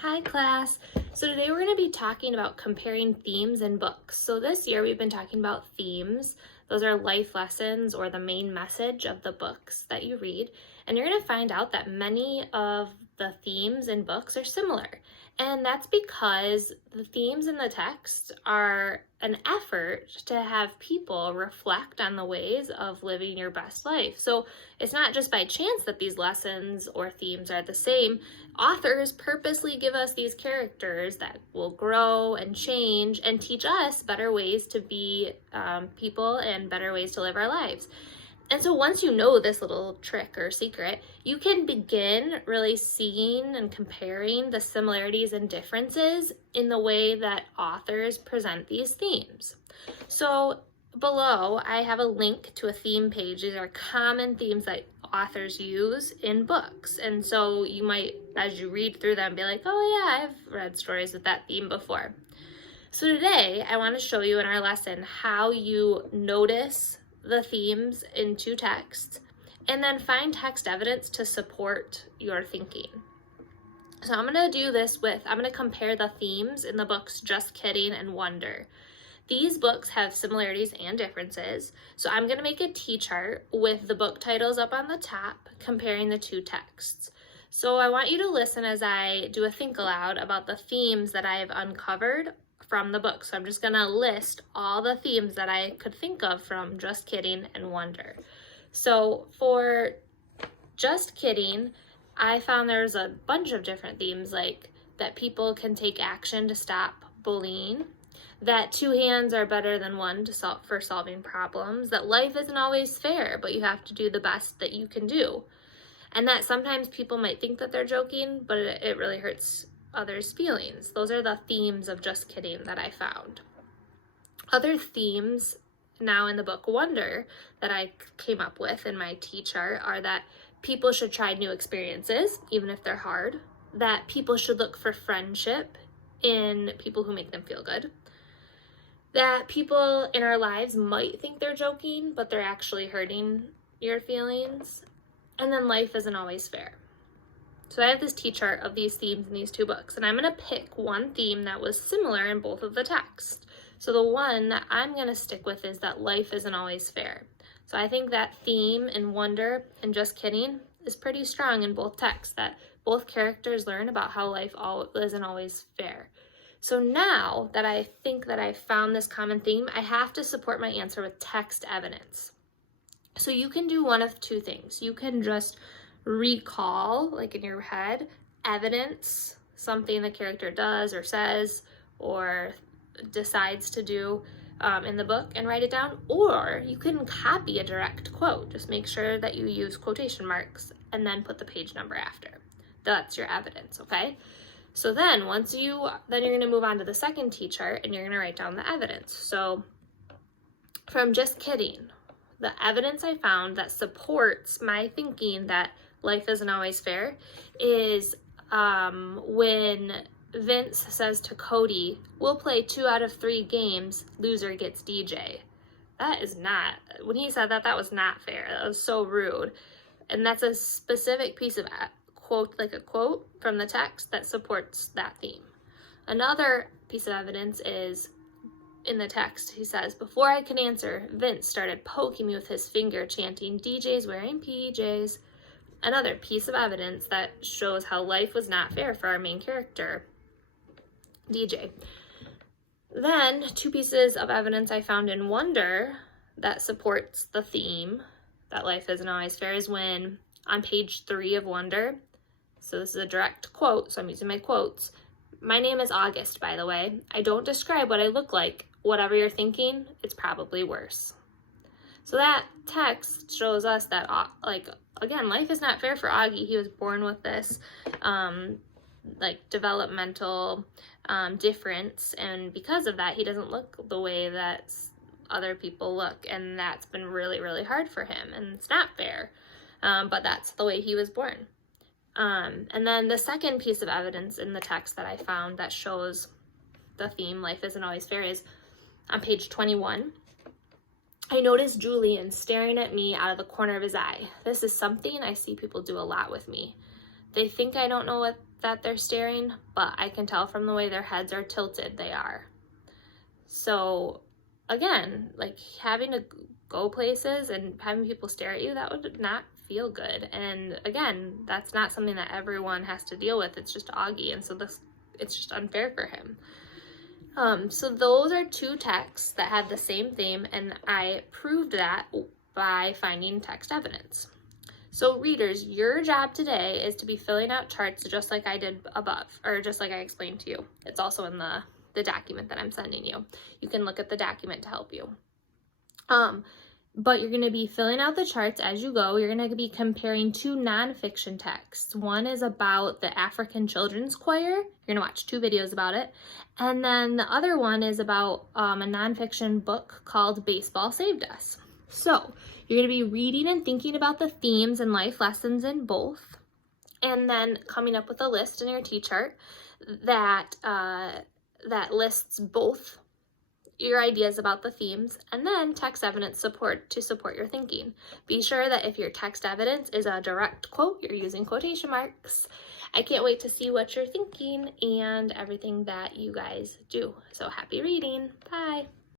Hi class. So today we're going to be talking about comparing themes in books. So this year we've been talking about themes. Those are life lessons or the main message of the books that you read. And you're going to find out that many of the themes in books are similar. And that's because the themes in the text are an effort to have people reflect on the ways of living your best life. So it's not just by chance that these lessons or themes are the same. Authors purposely give us these characters that will grow and change and teach us better ways to be people and better ways to live our lives. And so once you know this little trick or secret, you can begin really seeing and comparing the similarities and differences in the way that authors present these themes. So below, I have a link to a theme page. These are common themes that authors use in books. And so you might, as you read through them, be like, oh yeah, I've read stories with that theme before. So today, I want to show you in our lesson how you notice the themes in two texts and then find text evidence to support your thinking. So I'm going to do this I'm going to compare the themes in the books Just Kidding and Wonder. These books have similarities and differences, so I'm going to make a T-chart with the book titles up on the top, comparing the two texts. So I want you to listen as I do a think aloud about the themes that I have uncovered from the book. So I'm just going to list all the themes that I could think of from Just Kidding and Wonder. So for Just Kidding, I found there's a bunch of different themes, like that people can take action to stop bullying, that two hands are better than one for solving problems, that life isn't always fair, but you have to do the best that you can do, and that sometimes people might think that they're joking, but it really hurts others' feelings. Those are the themes of Just Kidding that I found. Other themes now in the book Wonder that I came up with in my T-chart are that people should try new experiences, even if they're hard, that people should look for friendship in people who make them feel good, that people in our lives might think they're joking, but they're actually hurting your feelings, and then life isn't always fair. So I have this T-chart of these themes in these two books, and I'm going to pick one theme that was similar in both of the texts. So the one that I'm going to stick with is that life isn't always fair. So I think that theme in Wonder and Just Kidding is pretty strong in both texts, that both characters learn about how life isn't always fair. So now that I think that I found this common theme, I have to support my answer with text evidence. So you can do one of two things. You can just recall, like in your head, evidence, something the character does or says or decides to do in the book and write it down, or you can copy a direct quote. Just make sure that you use quotation marks and then put the page number after. That's your evidence, okay? So then you're going to move on to the second T-chart and you're going to write down the evidence. So from Just Kidding, the evidence I found that supports my thinking that life isn't always fair is when Vince says to Cody, we'll play 2 out of 3 games, loser gets DJ. That is not, when he said that, that was not fair. That was so rude. And that's a specific piece of quote, like a quote from the text that supports that theme. Another piece of evidence is in the text. He says, before I could answer, Vince started poking me with his finger, chanting, DJ's wearing PJs. Another piece of evidence that shows how life was not fair for our main character, DJ. Then 2 pieces of evidence I found in Wonder that supports the theme that life isn't always fair is when on page 3 of Wonder, so this is a direct quote, so I'm using my quotes. My name is August, by the way. I don't describe what I look like. Whatever you're thinking, it's probably worse. So that text shows us that, again, life is not fair for Augie. He was born with this, developmental difference, and because of that, he doesn't look the way that other people look, and that's been really, really hard for him, and it's not fair, but that's the way he was born. And then the second piece of evidence in the text that I found that shows the theme, life isn't always fair, is on page 21. I noticed Julian staring at me out of the corner of his eye. This is something I see people do a lot with me. They think I don't know what that they're staring, but I can tell from the way their heads are tilted they are. So again, like having to go places and having people stare at you, that would not feel good. And again, that's not something that everyone has to deal with. It's just Augie, and so it's just unfair for him. So those are two texts that have the same theme, and I proved that by finding text evidence. So readers, your job today is to be filling out charts just like I did above, or just like I explained to you. It's also in the document that I'm sending you. You can look at the document to help you. But you're going to be filling out the charts as you go. You're going to be comparing two nonfiction texts. One is about the African Children's Choir. You're going to watch 2 videos about it. And then the other one is about a nonfiction book called Baseball Saved Us. So you're going to be reading and thinking about the themes and life lessons in both, and then coming up with a list in your T-chart that lists both your ideas about the themes, and then text evidence to support your thinking. Be sure that if your text evidence is a direct quote, you're using quotation marks. I can't wait to see what you're thinking and everything that you guys do. So happy reading. Bye.